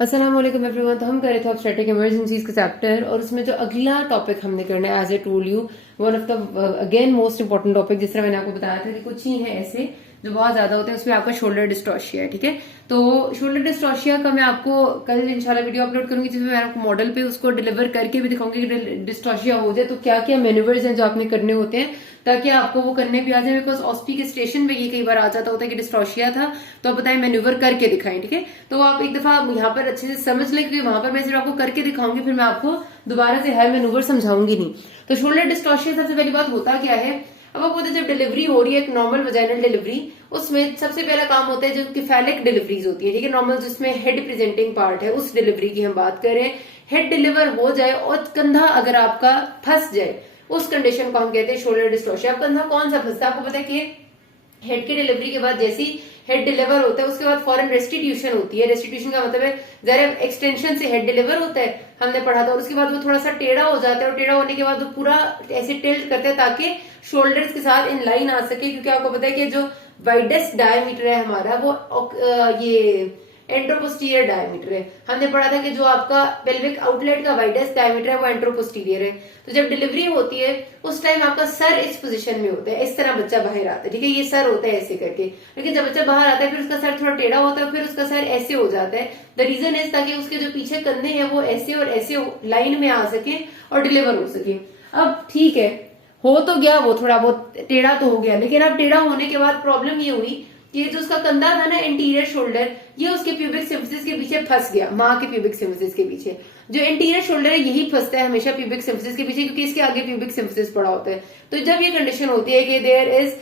अस्सलाम वालेकुम एवरीवन। तो हम कर रहे थे ऑब्स्टेट्रिक इमरजेंसीज का चैप्टर, और उसमें जो अगला टॉपिक हमने करना है, as I told you, one of the again most important topic, जिस तरह मैंने आपको बताया था कि कुछ ही है ऐसे जो बहुत ज्यादा होते हैं, उसमें आपका शोल्डर डिस्टॉर्शिया है। ठीक है, तो शोल्डर डिस्टॉर्शिया का मैं आपको कल इंशाल्लाह वीडियो अपलोड करूंगी, जिसमें मैं आपको मॉडल पे उसको डिलीवर करके भी दिखाऊंगी कि डिस्टॉर्शिया हो जाए तो क्या क्या मैन्यूवर्स हैं जो आपने करने होते हैं, ताकि आपको वो करने भी आ जाए। बिकॉज ऑस्पी के स्टेशन पे ये कई बार आ जाता होता है कि डिस्ट्रोशिया था, तो आप बताएं मैन्यूवर करके दिखाएं। ठीक है, तो आप एक दफा यहाँ पर अच्छे से समझ लें, क्योंकि वहां पर मैं सिर्फ आपको करके दिखाऊंगी, फिर मैं आपको दोबारा से हर मैन्यूवर समझाऊंगी नहीं। तो शोल्डर डिस्ट्रोशिया सबसे पहली बात होता क्या है। अब आपको जब डिलीवरी हो रही है, एक नॉर्मल वजाइनल डिलीवरी, उसमें सबसे पहला काम होता है जो किफेलिक डिलीवरीज होती है। ठीक है, नॉर्मल जिसमें हेड प्रेजेंटिंग पार्ट है, उस डिलीवरी की हम बात करें। हेड डिलीवर हो जाए और कंधा अगर आपका फंस जाए, उस कंडीशन को हम कहते हैं शोल्डर डिस्टॉर्शिया। अब कंधा कौन सा फंसता है, आपको पता है कि हेड की डिलीवरी के बाद जैसी हेड डिलीवर होता है, उसके बाद फॉरन रेस्टिट्यूशन होती है। रेस्टिट्यूशन का मतलब है जरा एक्सटेंशन से हेड डिलीवर होता है, हमने पढ़ा था, और उसके बाद वो थोड़ा सा टेढ़ा हो जाता है, और टेढ़ा होने के बाद वो पूरा ऐसे टिल्ट करते हैं ताकि शोल्डर्स के साथ इन लाइन आ सके। क्योंकि आपको पता है कि जो वाइडेस्ट डायमीटर है हमारा, वो ये एंट्रोपोस्टीरियर डायमीटर है। हमने पढ़ा था कि जो आपका पेल्विक आउटलेट का वाइडेस्ट डायमीटर है वो एंट्रोपोस्टीरियर है। तो जब डिलीवरी होती है उस टाइम आपका सर इस पोजीशन में होता है, इस तरह बच्चा बाहर आता है। ठीक है, ये सर होता है ऐसे करके, लेकिन जब बच्चा बाहर आता है फिर उसका सर थोड़ा टेढ़ा होता है, फिर उसका सर ऐसे हो जाता है। द रीजन इज ताकि उसके जो पीछे कंधे हैं वो ऐसे और ऐसे लाइन में आ सके और डिलीवर हो सके। अब ठीक है, हो तो गया, वो थोड़ा बहुत टेढ़ा तो हो गया, लेकिन अब टेढ़ा होने के बाद प्रॉब्लम ये हुई कि जो उसका कंधा था ना, इंटीरियर शोल्डर, ये उसके प्यूबिक सिम्फिसिस के पीछे फंस गया, माँ के प्यूबिक सिम्फिसिस के पीछे। जो इंटीरियर शोल्डर है यही फंसता है हमेशा प्यूबिक सिम्फिसिस के पीछे, क्योंकि इसके आगे प्यूबिक सिम्फिसिस पड़ा होता है। तो जब ये कंडीशन होती है कि there is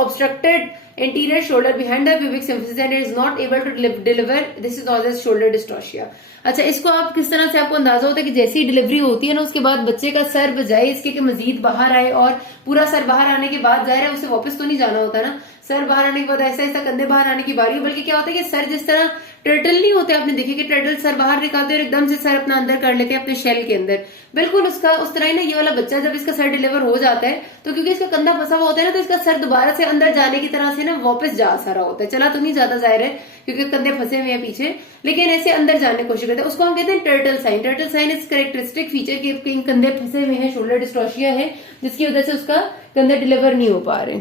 obstructed anterior shoulder behind the pubic symphysis and it is not able to deliver, this is known as shoulder dystocia। अच्छा, इसको आप किस तरह से आपको अंदाजा होता है कि जैसी डिलीवरी होती है ना, उसके बाद बच्चे का सर बजाय इसके कि मजीद बाहर आए, और पूरा सर बाहर आने के बाद जाहिर है उसे वापस तो नहीं जाना होता ना, सर बाहर आने के बाद ऐसा ऐसा कंधे बाहर आने की बारी है। बल्कि क्या होता है कि सर जिस तरह टर्टल नहीं होते, आपने देखे कि टर्टल सर बाहर निकालते हैं और एकदम से सर अपना अंदर कर लेते हैं अपने शेल के अंदर, बिल्कुल उसका उस तरह ही ना ये वाला बच्चा जब इसका सर डिलीवर हो जाता है, तो क्योंकि इसका कंधा फंसा हुआ होता है ना, तो इसका सर दोबारा से अंदर जाने की तरह से ना वापस जा सा रहा होता है। चला तो नहीं ज्यादा जाहिर है क्योंकि कंधे फंसे हुए हैं पीछे, लेकिन ऐसे अंदर जाने की कोशिश करते हैं। उसको हम कहते हैं turtle sign. Turtle sign is characteristic feature कि कंधे फंसे हुए हैं, शोल्डर डिस्ट्रोशिया है, जिसकी वजह से उसका कंधे डिलीवर नहीं हो पा रहे।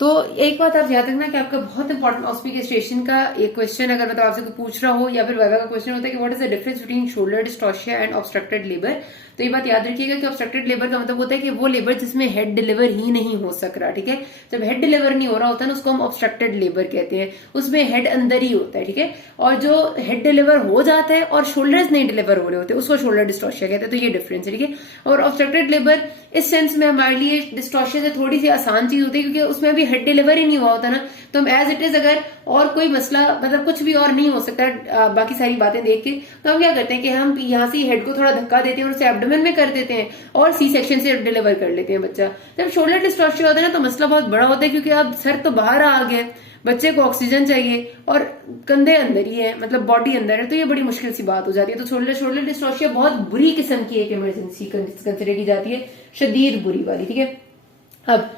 तो एक बात आप याद रखना कि आपका बहुत इंपॉर्टेंट ऑस्पी के स्टेशन का एक क्वेश्चन अगर मतलब आपसे कोई पूछ रहा हो, या फिर वाइवा का क्वेश्चन होता है कि what is the difference between shoulder dystocia and obstructed labour. तो ये बात याद रखिएगा कि ऑब्स्ट्रक्टेड लेबर का मतलब होता है कि वो लेबर जिसमें हेड डिलीवर ही नहीं हो सक रहा। ठीक है, जब हेड डिलीवर नहीं हो रहा होता है ना, उसको हम ऑब्स्ट्रक्टेड लेबर कहते हैं, उसमें हेड अंदर ही होता है। ठीक है, और जो हेड डिलीवर हो जाता है और शोल्डर्स नहीं डिलीवर हो रहे होते उसको शोल्डर डिस्टॉर्शिया कहते हैं। तो ये डिफरेंस है। ठीक है, और ऑब्स्ट्रक्टेड लेबर इस सेंस में हमारे लिए डिस्टॉर्शिया से थोड़ी सी आसान चीज होती है, क्योंकि उसमें भी हेड डिलीवर ही नहीं हुआ होता ना, तो हम एज इट इज अगर और कोई मसला मतलब कुछ भी और नहीं हो सकता बाकी सारी बातें देख के, तो हम क्या करते हैं कि हम यहाँ से हेड को थोड़ा धक्का देते हैं और उसे एब्डोमेन में कर देते हैं और सी सेक्शन से डिलीवर कर लेते हैं बच्चा। जब शोल्डर डिस्टॉर्शिया होता है ना, तो मसला बहुत बड़ा होता है, क्योंकि अब सर तो बाहर आ गया, बच्चे को ऑक्सीजन चाहिए और कंधे अंदर ही है, मतलब बॉडी अंदर है, तो ये बड़ी मुश्किल सी बात हो जाती है। तो शोल्डर डिस्टॉर्शिया बहुत बुरी किस्म की एक इमरजेंसी कंसिडर की जाती है, शदीद बुरी वाली। ठीक है, अब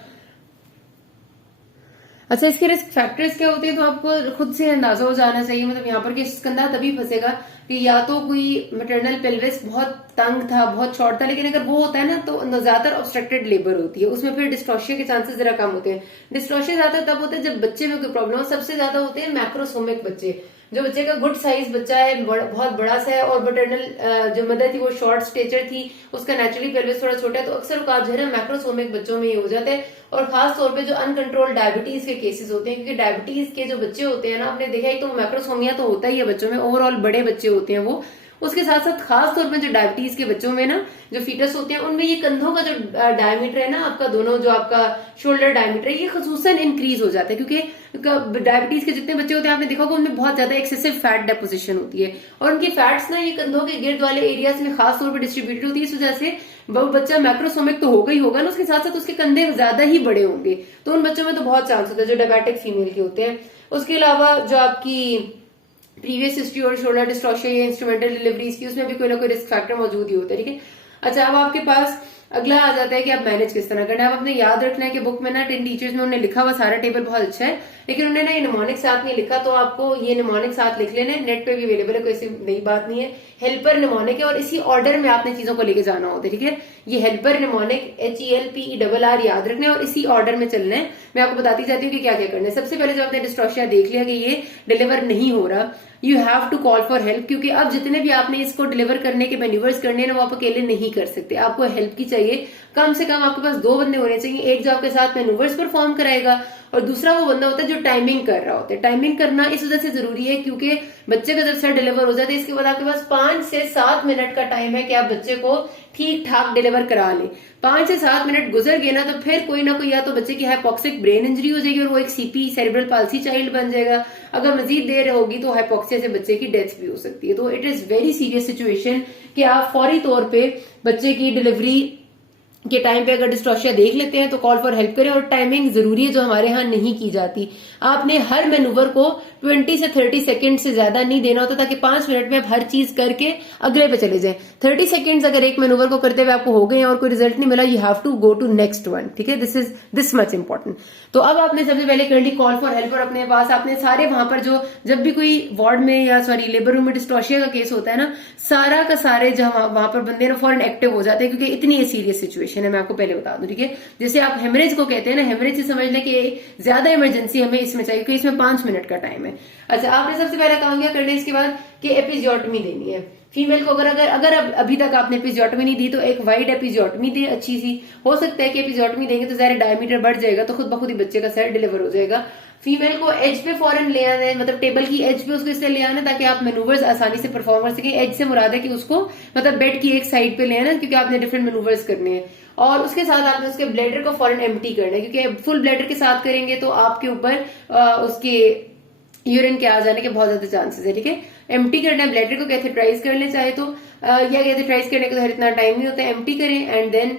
अच्छा, इसके रिस्क फैक्टर्स क्या होते हैं, तो आपको खुद से अंदाजा हो जाना चाहिए। मतलब यहाँ पर कि कंधा तभी फंसेगा कि या तो कोई मैटरनल पेल्विस बहुत तंग था, बहुत शॉर्ट था, लेकिन अगर वो होता है ना तो ज्यादातर ऑब्स्ट्रक्टेड लेबर होती है, उसमें फिर डिस्ट्रोशिया के चांसेस जरा कम होते हैं। डिस्ट्रोशिया ज्यादा तब होता है जब बच्चे में कोई प्रॉब्लम हो। सबसे ज्यादा होते हैं मैक्रोसोमिक बच्चे, जो बच्चे का गुड साइज बच्चा है, बहुत बड़ा सा है, और मैटरनल जो मदर थी वो शॉर्ट स्टेचर थी, उसका नेचुरली पेल्विस थोड़ा छोटा है, तो अक्सर औकात जो है ना मैक्रोसोमिक बच्चों में ये हो जाता है। और खास तौर पे जो अनकंट्रोल्ड डायबिटीज के केसेस होते हैं, क्योंकि डायबिटीज के जो बच्चे होते हैं ना, आपने देखा ही तो मैक्रोसोमिया तो होता ही है बच्चों में, ओवरऑल बड़े बच्चे होते हैं वो, उसके साथ साथ खास तौर पे जो डायबिटीज के बच्चों में ना, जो फीटस होते हैं, उनमें ये कंधों का जो डायमीटर है ना आपका, दोनों जो आपका शोल्डर डायमीटर है, ये खसूसन इंक्रीज हो जाता है। क्योंकि डायबिटीज के जितने बच्चे होते हैं आपने देखा होगा उनमें बहुत ज्यादा एक्सेसिव फैट डेपोजिशन होती है, और उनकी फैट्स ना ये कंधों के गिर्द वाले एरियाज में खास तौर पर डिस्ट्रीब्यूटेड होती है। इस वजह से वो बच्चा मैक्रोसोमिक तो होगा ही होगा ना, उसके साथ साथ उसके कंधे ज्यादा ही बड़े होंगे, तो उन बच्चों में तो बहुत चांस होता है जो डायबिटिक फीमेल के होते हैं। उसके अलावा जो आपकी प्रीवियस हिस्ट्री और शोल्डर डिस्ट्रोशिया या इंस्ट्रूमेंटल डिलीवरीज की, उसमें भी कोई ना कोई रिस्क फैक्टर मौजूद ही होता है। ठीक है, अच्छा, अब आपके पास अगला आ जाता है कि आप मैनेज किस तरह करना है। अब आपने याद रखना है कि बुक में ना 10 टीचर्स में उन्होंने लिखा हुआ सारा टेबल बहुत अच्छा है, लेकिन उन्होंने ये निमोनिक साथ नहीं लिखा, तो आपको ये निमोनिक साथ लिख लेना है, नेट पे भी अवेलेबल है, कोई ऐसी नई बात नहीं है। हेल्पर निमोनिक है और इसी ऑर्डर में आपने चीजों को लेके जाना होता है, ठीक है। ये हेल्पर निमोनिक HELPERR याद रखना है और इसी ऑर्डर में चलना है। मैं आपको बताती जाती हूँ कि क्या क्या करना है। सबसे पहले जब आपने डिस्ट्रोशिया देख लिया कि ये डिलीवर नहीं हो रहा, you have to call for help, क्योंकि अब जितने भी आपने इसको डिलीवर करने के मैन्यूवर्स करने हैं ना, वो आप अकेले नहीं कर सकते, आपको हेल्प की चाहिए। कम से कम आपके पास 2 बंदे होने चाहिए, एक जो आपके साथ मैन्यूवर्स परफॉर्म कराएगा और दूसरा वो बंदा होता है जो टाइमिंग कर रहा होता है। टाइमिंग करना इस वजह से जरूरी है क्योंकि बच्चे का जब सर डिलीवर हो जाता है, इसके बाद आपके पास 5 से 7 मिनट का टाइम है कि आप बच्चे को ठीक ठाक डिलीवर करा लें। 5 से 7 मिनट गुजर गए ना तो फिर कोई ना कोई या तो बच्चे की हाइपोक्सिक ब्रेन इंजरी हो जाएगी और वो एक CP सेरेब्रल पाल्सी चाइल्ड बन जाएगा। अगर मजीद देर होगी तो हाइपोक्सिया से बच्चे की डेथ भी हो सकती है। तो it is very serious situation कि आप फौरी तौर पे बच्चे की डिलीवरी के टाइम पे अगर डिस्ट्रोशिया देख लेते हैं तो कॉल फॉर हेल्प करें। और टाइमिंग जरूरी है जो हमारे यहाँ नहीं की जाती। आपने हर मैनूवर को 20 से 30 सेकंड से ज्यादा नहीं देना होता ताकि 5 मिनट में आप हर चीज करके अगले पे चले जाएं। 30 सेकंड्स अगर एक मैनूवर को करते हुए आपको हो गए और कोई रिजल्ट नहीं मिला, you have to go to next one, ठीक है। This much important. तो अब आपने सबसे पहले कर ली कॉल फॉर हेल्प और अपने पास आपने सारे वहां पर जो जब भी कोई वार्ड में या लेबर रूम में डिस्ट्रोशिया का केस होता है ना, सारा का सारे जहां वहां पर बंदे ना फौरन एक्टिव हो जाते हैं क्योंकि इतनी सीरियस सिचुएशन है। मैं आपको पहले बता दूं, ठीक है। जैसे आप हेमरेज को कहते हैं ना, हेमरेज से समझ लें कि ज्यादा इमरजेंसी हमें इसमें चाहिए क्योंकि इसमें 5 मिनट का टाइम है। अच्छा, आपने सबसे पहला काम क्या करना है इसके बाद कि एपिजियोटमी देनी है फीमेल को। अगर अभी तक आपने एपिजियोटमी नहीं दी तो एक वाइड एपिजियोटमी दे अच्छी सी। हो सकता है कि एपिजियोटमी देंगे तो जरा डायमीटर बढ़ जाएगा तो खुद ब खुद ही बच्चे का सर डिलीवर हो जाएगा। फीमेल को एज पे फौरन ले आना है, मतलब टेबल की एज पे उसको इसलिए ले आना है ताकि आप मैनूवर्स आसानी से परफॉर्म कर सकें। एज से मुराद है कि उसको मतलब बेड की एक साइड पे ले आना क्योंकि आपने डिफरेंट मैनूवर्स करने हैं। और उसके साथ आपने उसके ब्लैडर को फौरन एम्प्टी करना है क्योंकि फुल ब्लैडर के साथ करेंगे तो आपके ऊपर उसके यूरिन के आ जाने के बहुत ज्यादा चांसेस है, ठीक है। एम्प्टी करना है ब्लैडर को, कैथेटराइज कर ले चाहे तो, या कैथेटराइज करने का इतना टाइम नहीं होता है। एम्प्टी करें एंड देन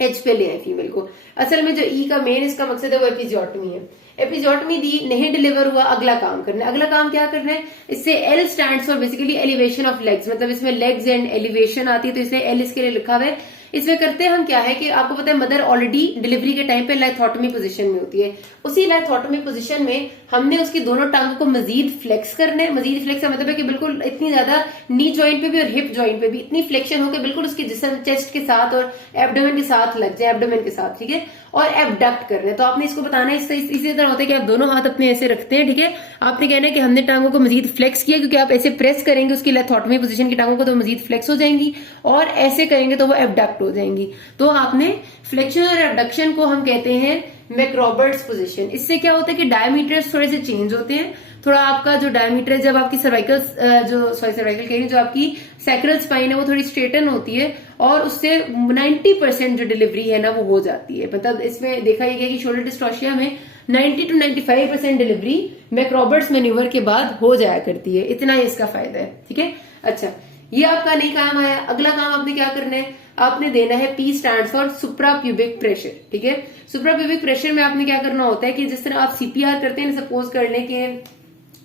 एच पे ले आए फीमेल को। असल में जो ई का मेन इसका मकसद है वो एपिजियोटमी है। एपिजियोटमी दी, नहीं डिलीवर हुआ, अगला काम करना है। अगला काम क्या करना है, इससे L stands for basically elevation of legs, मतलब इसमें लेग्स एंड एलिवेशन आती है तो इसलिए एल इसके लिए लिखा हुआ है। इसमें करते हम क्या है कि आपको पता है मदर ऑलरेडी डिलीवरी के टाइम पे लाइथोटमी पोजीशन में होती है। उसी लाइथोटमी पोजीशन में हमने उसकी दोनों टांगों को मजीद फ्लेक्स करना है। मजीद फ्लेक्स का मतलब है कि बिल्कुल इतनी ज्यादा नी जॉइंट पे भी और हिप जॉइंट पे भी इतनी फ्लेक्शन हो कि बिल्कुल उसकी जिस्म चेस्ट के साथ और एब्डोमेन के साथ लग जाए, एब्डोमेन के साथ, ठीक है। और एबडक्ट करना है तो आपने इसको बताना है इसी तरह होता है कि आप दोनों हाथ अपने ऐसे रखते हैं, ठीक है। आपने कहना है कि हमने टांगों को मजीद फ्लेक्स किया क्योंकि आप ऐसे प्रेस करेंगे उसकी लाइथोटमी पोजीशन की टांगों को तो मजीद फ्लेक्स हो जाएंगी और ऐसे करेंगे तो वो एबडक्ट हो जाएंगी। तो आपने फ्लेक्शन और एबडक्शन को हम कहते हैं मैक्रोबर्ट्स पोजीशन। इससे क्या होता है कि डायमीटर्स थोड़े से चेंज होते हैं। थोड़ा आपका जो डायमीटर जब आपकी सर्वाइकल सर्वाइकल कह रही जो आपकी सैक्रल स्पाइन है वो थोड़ी स्ट्रेटन होती है और उससे 90% जो डिलीवरी है ना वो हो जाती है। मतलब इसमें देखा गया कि शोल्डर डिस्ट्रोशिया में 90 to 95% डिलीवरी मैक्रोबर्ट्स मैन्यूवर के बाद हो जाया करती है। इतना ही इसका फायदा है, ठीक है। अच्छा, ये आपका नहीं काम आया। अगला काम आपने क्या करना है, आपने देना है P stand for supra pubic pressure, ठीक है। सुप्रा प्यूबिक प्रेशर में आपने क्या करना होता है कि जिस तरह आप CPR करते हैं, सपोज कर लें कि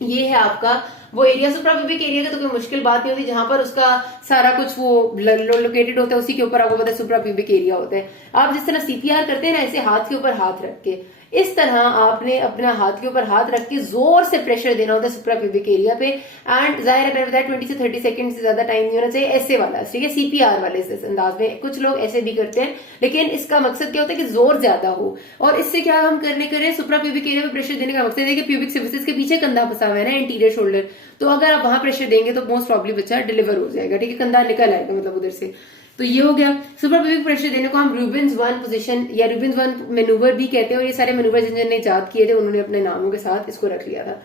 ये है आपका वो एरिया, सुप्रा प्यूबिक एरिया का तो कोई मुश्किल बात नहीं होती, जहां पर उसका सारा कुछ वो लोकेटेड होता है उसी के ऊपर आपको पता है सुप्रा प्यूबिक एरिया होता है। आप जिस तरह CPR करते हैं ना, ऐसे हाथ के ऊपर हाथ रख के इस तरह आपने अपना हाथ के ऊपर हाथ रख के जोर से प्रेशर देना होता है सुप्रा प्यूबिक एरिया पे। एंड जाहिर है मैंने बताया 20 से 30 सेकंड से ज्यादा टाइम नहीं होना चाहिए। ऐसे वाला, ठीक है, CPR वाले इस अंदाज में। कुछ लोग ऐसे भी करते हैं लेकिन इसका मकसद क्या होता है कि जोर ज्यादा हो। और इससे क्या हम करें, सुप्रा प्यूबिक एरिया पे प्रेशर देने का मकसद है कि प्यूबिक सिफिसिस के पीछे कंधा फंसा हुआ है ना, एंटीरियर शोल्डर, तो अगर आप वहां प्रेशर देंगे तो मोस्ट प्रॉब्ली बच्चा डिलीवर हो जाएगा, ठीक है, कंधा निकल आएगा मतलब उधर से। तो ये हो गया सुपर प्यूबिक प्रेशर देने को हम रूबिन्स 1 पोजीशन या रूबिन्स 1 मैनूवर भी कहते हैं। और ये सारे मैनूवर जिन्होंने इजाद किए थे उन्होंने अपने नामों के साथ इसको रख लिया था।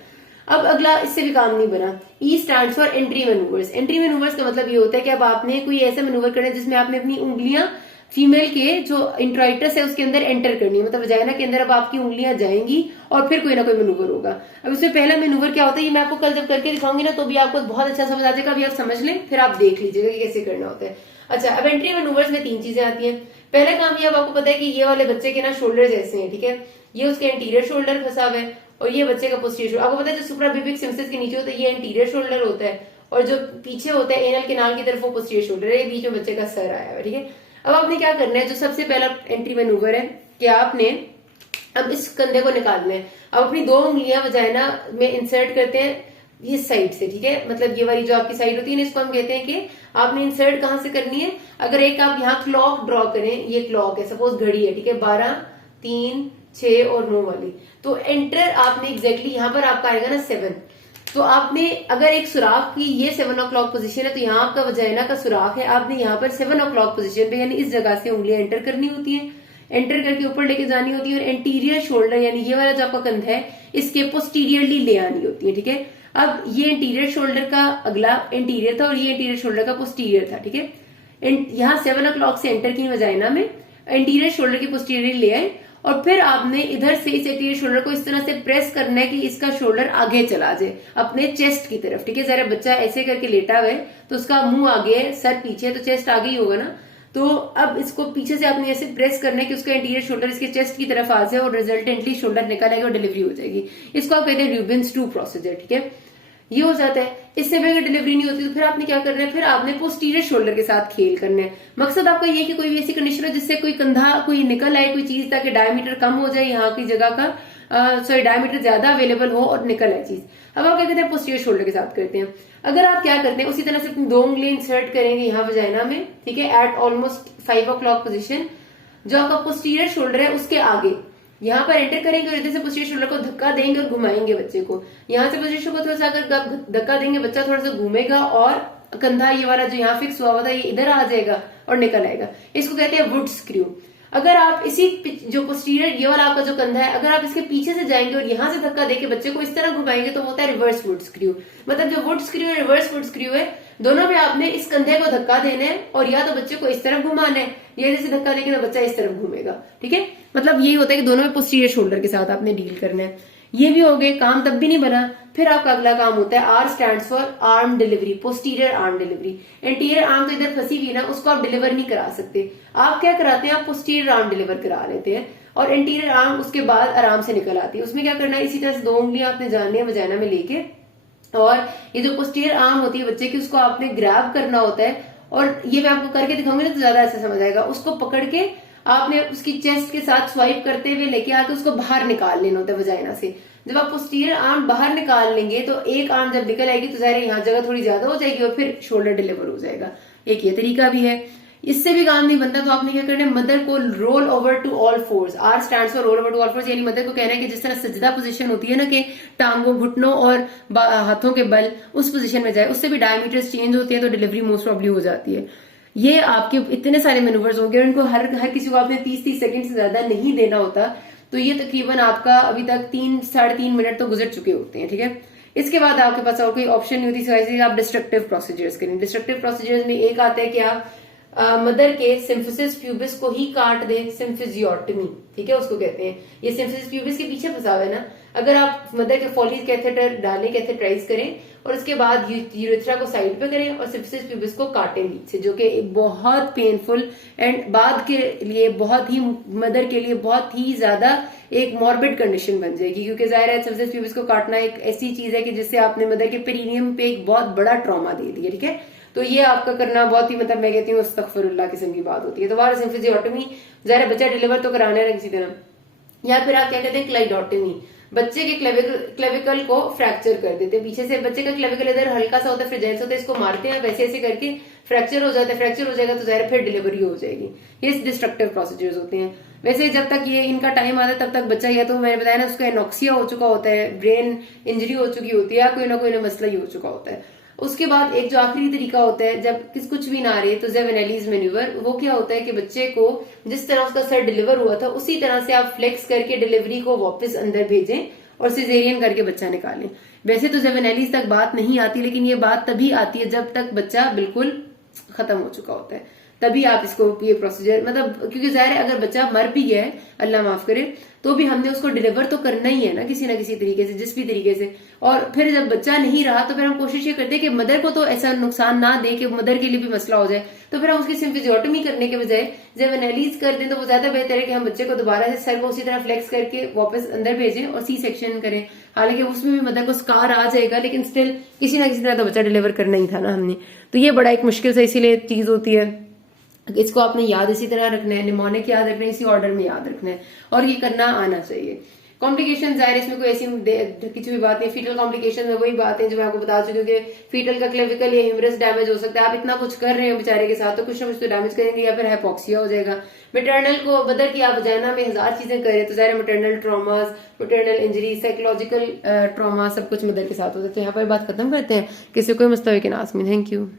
अब अगला, इससे भी काम नहीं बना, E stands for entry manoeuvres. Entry manoeuvres का मतलब ये होता है कि अब आपने कोई ऐसा मैनूवर करना है जिसमें आपने अपनी उंगलियां फीमेल के जो इंट्राइटस है उसके अंदर एंटर करनी है, मतलब वजाइना के अंदर अब आपकी उंगलियां जाएंगी और फिर कोई ना कोई मैनूवर होगा। अब इसमें पहला मैनूवर क्या होता है ये मैं आपको कल जब करके दिखाऊंगी ना तो भी आपको बहुत अच्छा समझ आ जाएगा। अभी आप समझ लें फिर आप देख लीजिएगा कि कैसे करना होता है। अच्छा, अब एंट्री मैनूवर्स में 3 चीजें आती हैं। पहला काम ये, अब आपको पता है कि ये वाले बच्चे के ना शोल्डर जैसे हैं, ठीक है, ये उसके एंटीरियर शोल्डर फंसा हुआ है और ये बच्चे का पोस्टीरियर शोल्डर। आपको पता है जो सुप्रा प्यूबिक सिफिसिस के नीचे होता है ये एंटीरियर शोल्डर होता है और जो पीछे होता है एनल केनाल की तरफ वो पोस्टीरियर शोल्डर है। बीच में बच्चे का सर आया है, ठीक है। अब आपने क्या करना है, जो सबसे पहला एंट्री मैनूवर है कि आपने अब इस कंधे को निकालना है। अब अपनी 2 उंगलियां वजाइना में इंसर्ट करते हैं इस साइड से, ठीक है, मतलब ये वाली जो आपकी साइड होती है ना, इसको हम कहते हैं कि आपने इंसर्ट कहां से करनी है। अगर एक आप यहाँ क्लॉक ड्रॉ करें, ये क्लॉक है, सपोज घड़ी है, ठीक है, 12, 3, 6 और 9 वाली, तो एंटर आपने एग्जैक्टली यहाँ पर आपका आएगा ना 7। तो आपने अगर एक सुराख की ये 7 o'clock पोजीशन है, तो यहाँ आपका वजाइना का सुराख है, आपने यहाँ पर 7 o'clock पोजीशन पे यानी इस जगह से उंगलियां एंटर करनी होती है, एंटर करके ऊपर लेके जानी होती है, और एंटीरियर शोल्डर यानी ये वाला जो आपका कंधा है इसके पोस्टीरियरली ले आनी होती है, ठीक है। अब ये इंटीरियर शोल्डर का अगला इंटीरियर था और ये इंटीरियर शोल्डर का पोस्टीरियर था, ठीक है। यहाँ 7 o'clock से एंटर की वजाइना में, इंटीरियर शोल्डर की पोस्टीरियर ले आए, और फिर आपने इधर से इस इंटीरियर शोल्डर को इस तरह से प्रेस करना है कि इसका शोल्डर आगे चला जाए अपने चेस्ट की तरफ, ठीक है। जरा बच्चा ऐसे करके लेटा हुआ है तो उसका मुंह आगे है, सर पीछे है, तो चेस्ट आगे ही होगा ना। तो अब इसको पीछे से आपने ऐसे प्रेस करना है कि उसका इंटीरियर शोल्डर इसके चेस्ट की तरफ आ जाए और रिजल्टेंटली शोल्डर निकल आएगा और डिलीवरी हो जाएगी। इसको आप कहते हैं र्यूबिन्स 2 प्रोसीजर, ठीक है। ये हो जाता है। इससे भी अगर डिलीवरी नहीं होती तो फिर आपने क्या करना है, फिर आपने पोस्टीरियर शोल्डर के साथ खेल करना है। मकसद आपका ये कि कोई भी ऐसी कंडीशन हो जिससे कोई कंधा कोई निकल आए कोई चीज, ताकि डायमीटर कम हो जाए यहाँ की जगह का, डायमीटर ज्यादा अवेलेबल हो और निकल आए चीज। अब आप क्या कहते हैं, पोस्टीरियर शोल्डर के साथ करते हैं। अगर आप क्या करते हैं, उसी तरह से अपनी 2 उंगली इंसर्ट करेंगे यहाँ वजाइना में, ठीक है, एट ऑलमोस्ट 5 o'clock पोजिशन, जो आपका पोस्टीरियर शोल्डर है उसके आगे यहाँ पर एंटर करेंगे और इधर से पोस्टीरियर शोल्डर को धक्का देंगे और घुमाएंगे बच्चे को। यहाँ से पोस्टीरियर शोल्डर को थोड़ा सा अगर धक्का देंगे, बच्चा थोड़ा सा घूमेगा और कंधा ये वाला जो यहाँ फिक्स हुआ था ये इधर आ जाएगा और निकल आएगा। इसको कहते हैं वुड स्क्रू। अगर आप इसी जो पोस्टीरियर ये वाला आपका जो कंधा है, अगर आप इसके पीछे से जाएंगे और यहाँ से धक्का देके बच्चे को इस तरह घुमाएंगे तो होता है रिवर्स वुड स्क्रू। मतलब जो वुड स्क्रू है रिवर्स वुड स्क्रू है, दोनों में आपने इस कंधे को धक्का देना है और या तो बच्चे को इस तरफ घुमाना है, या जैसे धक्का देंगे तो बच्चा इस तरफ घूमेगा, ठीक है। मतलब यही होता है कि दोनों में पोस्टीरियर शोल्डर के साथ आपने डील करना है। ये भी हो गए काम, तब भी नहीं बना। फिर आपका अगला काम होता है R stands for arm delivery, posterior arm delivery. Interior arm तो इधर फंसी हुई ना, उसको आप डिलीवर नहीं करा सकते। आप क्या कराते हैं, आप पोस्टीरियर आर्म डिलीवर करा लेते हैं और इंटीरियर आर्म उसके बाद आराम से निकल आती है। उसमें क्या करना है, इसी तरह से 2 उंगलियां आपने जानी है वजाइना में लेके, और ये जो पोस्टीरियर आर्म होती है बच्चे की, उसको आपने ग्रैब करना होता है। और ये मैं आपको करके दिखाऊंगी ना तो ज्यादा ऐसे समझ आएगा। उसको पकड़ के आपने उसकी चेस्ट के साथ स्वाइप करते हुए लेके आके उसको बाहर निकाल लेना होता है वजाइना से। जब आप पोस्टीरियर आर्म बाहर निकाल लेंगे तो एक आर्म जब निकल आएगी तो जाहिर है यहाँ जगह थोड़ी ज्यादा हो जाएगी और फिर शोल्डर डिलीवर हो जाएगा। एक ये तरीका भी है। इससे भी काम नहीं बनता तो आपने क्या करना है, मदर को roll over to all fours. R stands for roll over to all fours, यानी मदर को कहना है कि जिस तरह सजदा पोजीशन होती है ना कि टांगों घुटनों और हाथों के बल उस पोजीशन में जाए, उससे भी डायमीटर्स चेंज होती है तो डिलीवरी मोस्ट प्रॉब्ली हो जाती है। ये आपके इतने सारे मैनूवर्स होंगे और इनको हर किसी को आपने 30-30 सेकंड से ज्यादा नहीं देना होता, तो ये तकरीबन आपका अभी तक 3-3.5 मिनट तो गुजर चुके होते हैं, ठीक है। इसके बाद आपके पास और कोई ऑप्शन नहीं होती सिवाय आप डिस्ट्रक्टिव प्रोसीजर्स करें। डिस्ट्रक्टिव प्रोसीजर्स में एक आता है कि आप मदर के सिम्फिसिस प्यूबिस को ही काट दें, सिम्फिजियोटमी, ठीक है, उसको कहते हैं। ये सिम्फिसिस प्यूबिस के पीछे फंसा हुआ है ना, अगर आप मदर के फॉली कैथेटर डालें, कैथेटराइज करें और उसके बाद यूरेथ्रा को साइड पे करें और सिम्फिसिस प्यूबिस को काटें बीच से, जो कि बहुत पेनफुल एंड बाद के लिए बहुत ही मदर के लिए बहुत ही ज्यादा एक मॉर्बिड कंडीशन बन जाएगी, क्योंकि जाहिर है सिम्फिसिस प्यूबिस को काटना एक ऐसी चीज है कि जिससे आपने मदर के पेरिनियम पे एक बहुत बड़ा ट्रॉमा दे दिया, ठीक है। तो ये आपका करना बहुत ही, मतलब मैं कहती हूँ अस्तगफिरुल्लाह किस्म की बात होती है। तो वहां सिम्फिजियोटमी, जाहिर है बच्चा डिलीवर तो कराना है ना किसी तरह। या फिर आप क्या कहते हैं, क्लाइडोटमी, बच्चे के क्लेविकल को फ्रैक्चर कर देते हैं पीछे से। बच्चे का क्लेविकल इधर हल्का सा होता है, फ्रेजाइल होता है, इसको मारते हैं वैसे ऐसे करके फ्रैक्चर हो जाता है। फ्रैक्चर हो जाएगा तो जाहिर फिर डिलीवरी हो जाएगी। ये डिस्ट्रक्टिव प्रोसीजर्स होते हैं। वैसे जब तक ये इनका टाइम आता है तब तक बच्चा, या तो मैंने बताया ना उसका एनॉक्सिया हो चुका होता है, ब्रेन इंजरी हो चुकी होती है, या कोई ना कोई मसला ही हो चुका होता है। उसके बाद एक जो आखिरी तरीका होता है जब कुछ भी ना आ रही है, तो ज़ेवेनेलीज मैन्यूवर, वो क्या होता है कि बच्चे को जिस तरह उसका सर डिलीवर हुआ था उसी तरह से आप फ्लेक्स करके डिलीवरी को वापस अंदर भेजें और सिजेरियन करके बच्चा निकालें। वैसे तो ज़ेवेनेलीज तक बात नहीं आती, लेकिन ये बात तभी आती है जब तक बच्चा बिल्कुल खत्म हो चुका होता है, तभी आप इसको ये प्रोसीजर, मतलब क्योंकि जाहिर है अगर बच्चा मर भी गया है, अल्लाह माफ करे, तो भी हमने उसको डिलीवर तो करना ही है ना किसी तरीके से, जिस भी तरीके से। और फिर जब बच्चा नहीं रहा तो फिर हम कोशिश ये करते हैं कि मदर को तो ऐसा नुकसान ना दे कि मदर के लिए भी मसला हो जाए, तो फिर हम उसकी सिम्फिजियोटमी करने के बजाय ज़ेवेनेलीज कर दें तो वो ज्यादा बेहतर है कि हम बच्चे को दोबारा से सर को उसी तरह फ्लेक्स करके वापस अंदर भेजें और सी सेक्शन करें। हालांकि उसमें भी मदर को स्कार आ जाएगा, लेकिन स्टिल किसी ना किसी तरह तो बच्चा डिलीवर करना ही था ना हमने। तो ये बड़ा एक मुश्किल से इसीलिए चीज होती है। इसको आपने याद इसी तरह रखना है, निमोनिक याद रखना है, इसी ऑर्डर में याद रखना है और ये करना आना चाहिए। कॉम्प्लिकेशन जाहिर इसमें कोई ऐसी किसी भी बात नहीं। फीटल कॉम्प्लिकेशन में वही बात है जो मैं आपको बता चुकी हूँ कि फीटल का क्लेविकल या ह्यूमरस डैमेज हो सकता है। आप इतना कुछ कर रहे हो बेचारे के साथ तो कुछ ना कुछ तो डैमेज करेंगे या फिर हाइपोक्सिया हो जाएगा। मैटरनल को बदल की आप वजाना में 1000 चीजें करें तो जाहिर maternal traumas, maternal injury, psychological trauma सब कुछ मदर के साथ होता है। तो यहाँ पर बात खत्म करते हैं। किसी कोई मुस्तवी के नास में। Thank you.